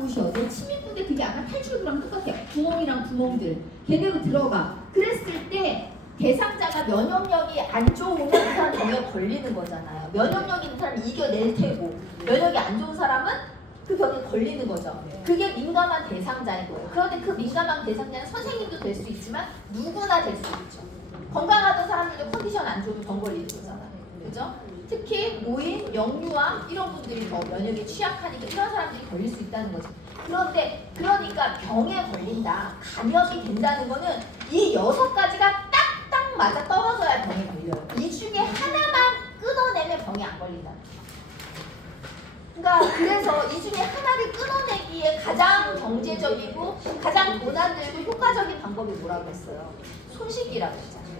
곳이요. 내 침입군데 그게 아까 탈출구랑 똑같아요. 구멍이랑 구멍들. 걔네로 들어가. 그랬을 때 대상자가 면역력이 안 좋으면 그 사람 병에 걸리는 거잖아요. 면역력 있는 사람이 이겨낼 테고 면역이 안 좋은 사람은 그 병에 걸리는 거죠. 그게 민감한 대상자인 거예요. 그런데 그 민감한 대상자는 선생님도 될 수 있지만 누구나 될 수 있죠. 건강하던 사람들도 컨디션 안 좋으면 병 걸리는 거잖아요. 그죠? 특히 노인, 영유아 이런 분들이 더 면역이 취약하니까 이런 사람들이 걸릴 수 있다는 거죠. 그런데 그러니까 병에 걸린다, 감염이 된다는 거는 이 6가지가 딱딱 맞아 떨어져야 병에 걸려요. 이 중에 하나만 끊어내면 병이 안 걸린다. 그러니까 그래서 이 중에 하나를 끊어내기에 가장 경제적이고 가장 돈 안 들고 효과적인 방법이 뭐라고 했어요? 손 씻기라고 했잖아요.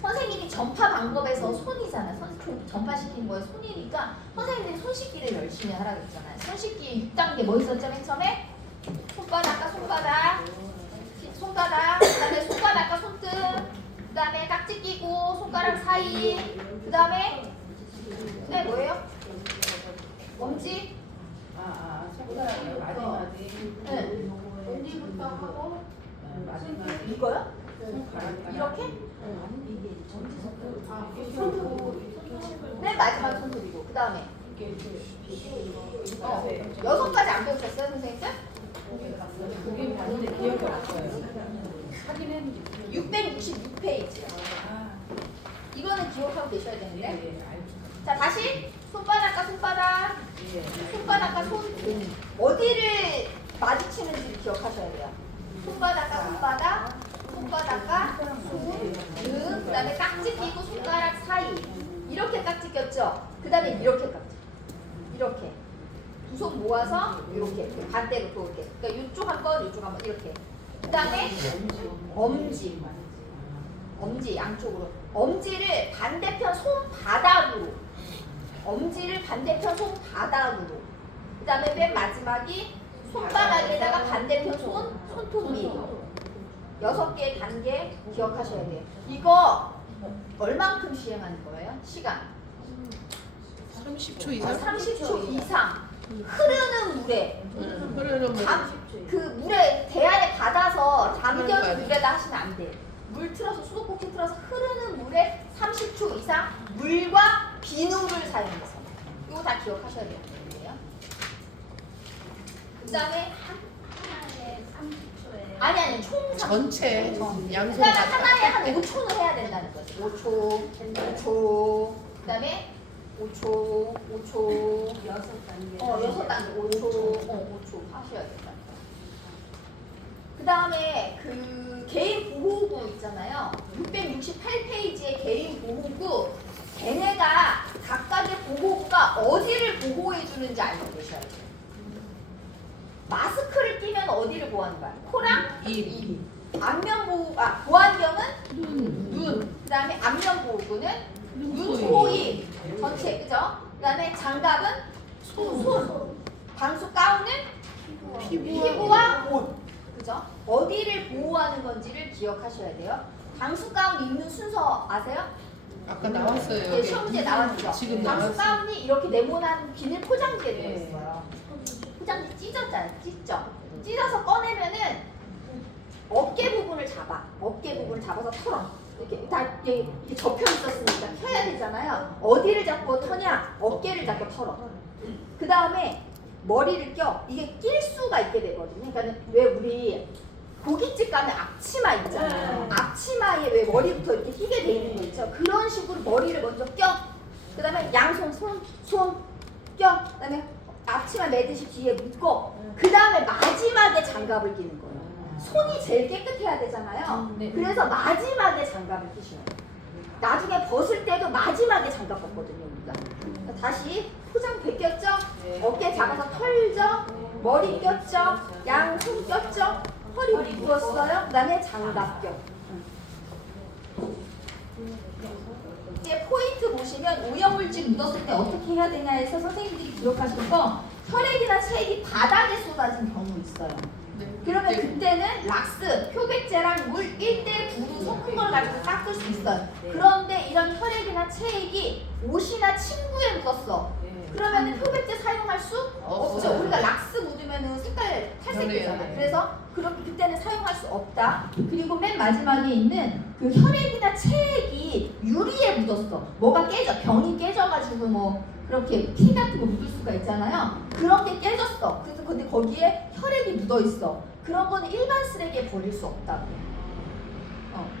선생님이 전파 방법에서 손이잖아요. 전파시키는 거에 손이니까 선생님들이 손 씻기를 열심히 하라고 했잖아요. 손 씻기 6단계 뭐 있었죠? 맨 처음에 손바닥과 손바닥, 그 다음에 손가락과 손등, 그 다음에 깍지 끼고 손가락 사이, 그 다음에 뭐예요? 엄지? 손가락을 마지막에 네. 엄지부터 하고 이거요? 이렇게? 맨 마지막 손톱이고 그 다음에 6가지 안 배우셨어요 선생님들? 보긴 봤는데 기억이 났어요. 하긴 했는데 666페이지요. 이거는 기억하고 계셔야 되는데. 네, 자 다시 손바닥과 손바닥, 예. 손바닥과 손등 어디를 마주치는지를 기억하셔야 돼요. 손바닥과 손바닥, 손바닥과 손등, 그 다음에 깍지 끼고 손가락 사이 이렇게 깍지 꼈죠. 그 다음에 이렇게 깍지, 이렇게 두 손 모아서 이렇게 반대로 그렇게. 그러니까 이쪽 한번, 이쪽 한번 이렇게. 그 다음에 엄지 양쪽으로. 엄지를 반대편 손바닥으로. 그 다음에 맨 마지막이 손바닥에다가 반대편 손톱 위에. 6개의 단계 기억하셔야 돼요. 이거 얼만큼 시행하는 거예요? 시간? 30초 이상? 30초 이상. 흐르는 물에. 흐르는 물. 그 물에 대야에 받아서 잠겨진 그러니까요. 물에다 하시면 안 돼. 물 틀어서 수도꼭지 틀어서 흐르는 물에 30초 이상 물과 비누를 사용해서. 이거 다 기억하셔야 돼요. 그 다음에 아니 총 전체 양손 그다음에 다 하나에 한 때. 5초는 해야 된다는 거지. 5초. 그다음에 5초. 6단계. 5초 하셔야 된다는 거지. 그다음에 그 개인 보호구 있잖아요. 668페이지의 개인 보호구. 걔네가 각각의 보호구가 어디를 보호해 주는지 알고 계셔야 돼요. 마스크를 끼면 어디를 보호하는 거야? 코랑 입. 안면 보호, 보안경은 눈. 그 다음에 안면 보호구는 눈, 코, 입. 전체, 그죠? 그 다음에 장갑은 손. 방수 가운은 피부와 옷. 그죠? 어디를 보호하는 건지를 기억하셔야 돼요. 방수 가운 입는 순서 아세요? 아까 나왔어요. 네, 여기. 시험 문제 나왔죠? 지금 방수 나왔어요. 가운이 이렇게 네모난 비닐 포장지에 들어있어요. 포장지 찢었잖아요. 찢어서 꺼내면은 어깨 부분을 잡아서 털어. 이렇게 다 이렇게 접혀 있었으니까 펴야 되잖아요. 어디를 잡고 터냐? 어깨를 잡고 털어. 그 다음에 머리를 껴. 이게 낄 수가 있게 되거든요. 그러니까 왜 우리 고깃집 가면 앞치마 있잖아요. 앞치마에 왜 머리부터 이렇게 끼게 돼 있는 거 있죠? 그런 식으로 머리를 먼저 껴. 그 다음에 양손 손 껴. 그 다음에 앞치마 매듯이 뒤에 묶어. 그 다음에 마지막에 장갑을 끼는 거예요. 손이 제일 깨끗해야 되잖아요. 그래서 마지막에 장갑을 끼셔요. 나중에 벗을 때도 마지막에 장갑 벗거든요. 우리가. 다시 포장 벗겼죠? 어깨 잡아서 털죠? 머리 꼈죠? 양손 꼈죠? 허리 묶었어요? 그 다음에 장갑 껴. 이제 포인트 보시면 오염물질 묻었을 때 어떻게 해야 되냐 해서 선생님들이 기록하신 거 혈액이나 체액이 바닥에 쏟아진 경우 있어요. 그러면 그때는 락스, 표백제랑 물 1대 9로 섞은 걸 가지고 닦을 수 있어요. 그런데 이런 혈액이나 체액이 옷이나 침구에 묻었어. 그러면 표백제 사용할 수 없죠. 우리가 락스 묻으면 그러면은 색깔 탈색되잖아. 네. 그래서 그럼 그때는 사용할 수 없다. 그리고 맨 마지막에 있는 그 혈액이나 체액이 유리에 묻었어. 뭐가 깨져, 병이 깨져가지고 뭐 그렇게 피 같은 거 묻을 수가 있잖아요. 그런 게 깨졌어. 그래서 근데 거기에 혈액이 묻어 있어. 그런 거는 일반 쓰레기에 버릴 수 없다고.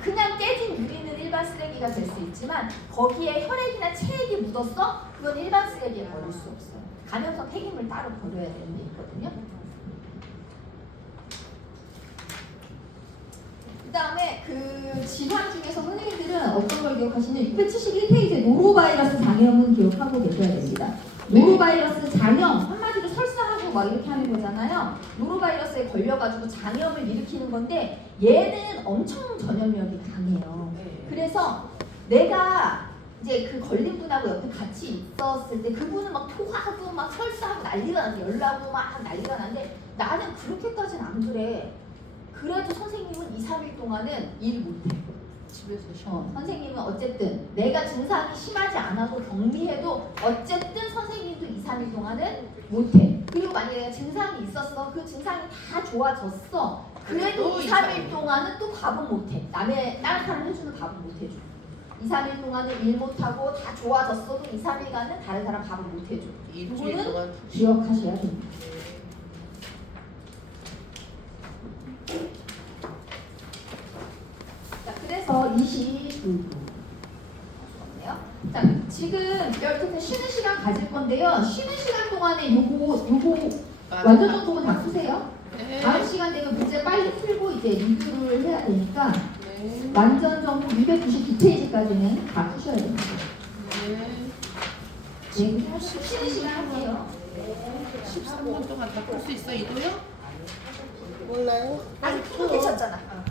그냥 깨진 유리는 일반 쓰레기가 될 수 있지만 거기에 혈액이나 체액이 묻었어? 그건 일반 쓰레기에 버릴 수 없어요. 감염성 폐기물 따로 버려야 되는 게 있거든요. 그 다음에 그 질환 중에서 선생님들은 어떤 걸 기억하시냐? 671페이지에 노로바이러스 장염은 기억하고 계셔야 됩니다. 노로바이러스 장염, 한마디로 설사하고 막 이렇게 하는 거잖아요. 노로바이러스에 걸려가지고 장염을 일으키는 건데 얘는 엄청 전염력이 강해요. 그래서 내가 이제 그 걸린 분하고 옆에 같이 있었을 때 그분은 막 토하고 막 설사하고 난리가 나서 열나고 막 난리가 나는데 나는 그렇게까지는 안 그래. 그래도 선생님은 2, 3일 동안은 일 못해. 집에서 쉬어. 선생님은 어쨌든 내가 증상이 심하지 않아도 격리해도 어쨌든 선생님도 2, 3일 동안은 못해. 그리고 만약에 내가 증상이 있었어. 그 증상이 다 좋아졌어. 그래도 또 2, 3일 동안은 또 밥은 못해. 다른 사람 해주는 밥은 못해줘. 2, 3일 동안은 일 못하고 다 좋아졌어도 2, 3일간은 다른 사람 밥은 못해줘. 일주일 그거는 동안 기억하셔야 됩니다. 자, 그래서 29분. 자, 지금 이렇게 쉬는 시간 가질 건데요. 쉬는 시간 동안에 요거 완전 정보는 다 푸세요. 네. 다음 시간 되면 문제 빨리 풀고 이제 리뷰를 해야 되니까 네. 완전 정보 299페이지까지는 다 푸셔야 됩니다. 네. 네, 쉬는 시간 할게요. 13년 동안 다 풀 수 있어 이도요? 몰라요. 아니,